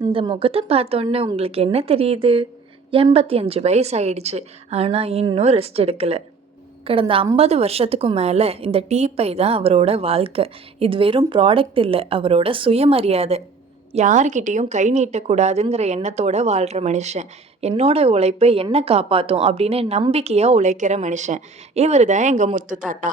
இந்த முகத்தை பார்த்தோன்னே உங்களுக்கு என்ன தெரியுது? 85 வயசு ஆயிடுச்சு. ஆனால் இன்னும் ரெஸ்ட் எடுக்கலை. கடந்த 50 வருஷத்துக்கும் மேலே இந்த டீ பை தான் அவரோட வாழ்க்கை. இது வெறும் ப்ராடக்ட் இல்லை, அவரோட சுயமரியாதை. யாருக்கிட்டேயும் கை நீட்டக்கூடாதுங்கிற எண்ணத்தோட வாழ்கிற மனுஷன். என்னோட உழைப்பு என்ன காப்பாற்றும் அப்படின்னு நம்பிக்கையாக உழைக்கிற மனுஷன். இவர் தான் எங்கள் முத்து தாத்தா.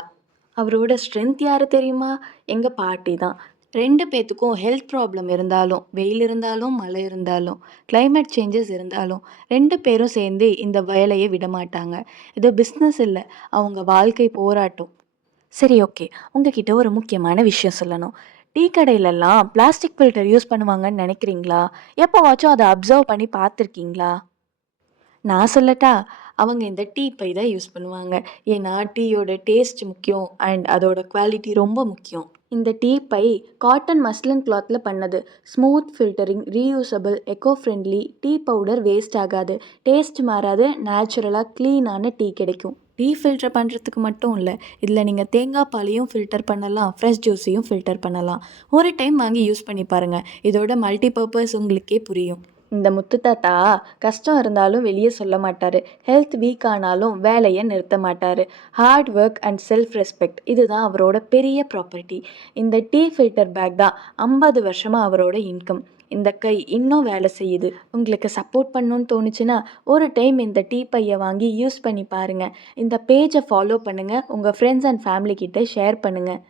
அவரோட ஸ்ட்ரென்த் யார் தெரியுமா? எங்கள் பாட்டி தான். 2 பேத்துக்கும் ஹெல்த் ப்ராப்ளம் இருந்தாலும், வெயில் இருந்தாலும், மழை இருந்தாலும், கிளைமேட் சேஞ்சஸ் இருந்தாலும் 2 பேரும் சேர்ந்து இந்த வேலையை விடமாட்டாங்க. இது பிஸ்னஸ் இல்லை, அவங்க வாழ்க்கை போராட்டம். சரி, ஓகே. உங்ககிட்ட ஒரு முக்கியமான விஷயம் சொல்லணும். டீ கடையிலலாம் பிளாஸ்டிக் ஃபில்டர் யூஸ் பண்ணுவாங்கன்னு நினைக்கிறீங்களா? எப்போவாச்சும் அதை அப்சர்வ் பண்ணி பார்த்துருக்கீங்களா? நான் சொல்லட்டா? அவங்க இந்த டீ பை தான் யூஸ் பண்ணுவாங்க. ஏன்னா டீயோட டேஸ்ட் முக்கியம் அண்ட் அதோட குவாலிட்டி ரொம்ப முக்கியம். இந்த டீ பை காட்டன் மஸ்லின் கிளாத்தில் பண்ணது. Smooth filtering, reusable, echo friendly. Tea powder waste ஆகாது, டேஸ்ட் மாறாது, நேச்சுரலாக க்ளீனான டீ கிடைக்கும். டீ ஃபில்டர் பண்ணுறதுக்கு மட்டும் இல்லை, இதில் நீங்கள் தேங்காய் பாலையும் ஃபில்டர் பண்ணலாம், ஃப்ரெஷ் ஜூஸையும் ஃபில்டர் பண்ணலாம். ஒரு டைம் வாங்கி யூஸ் பண்ணி பாருங்கள், இதோட மல்டி பர்பஸ் உங்களுக்கே புரியும். இந்த முத்து தாத்தா கஷ்டம் இருந்தாலும் வெளியே சொல்ல மாட்டார். ஹெல்த் வீக் ஆனாலும் வேலையை நிறுத்த மாட்டார். Hard work and self respect இதுதான் அவரோட பெரிய ப்ராப்பர்ட்டி. இந்த டீ ஃபில்டர் பேக் தான் 50 வருஷமாக அவரோட இன்கம். இந்த கை இன்னும் வேலை செய்யுது. உங்களுக்கு சப்போர்ட் பண்ணணும்னு தோணுச்சுன்னா ஒரு டைம் இந்த டீ பையை வாங்கி யூஸ் பண்ணி பாருங்கள். இந்த பேஜை ஃபாலோ பண்ணுங்கள், உங்கள் ஃப்ரெண்ட்ஸ் அண்ட் ஃபேமிலி கிட்ட ஷேர் பண்ணுங்கள்.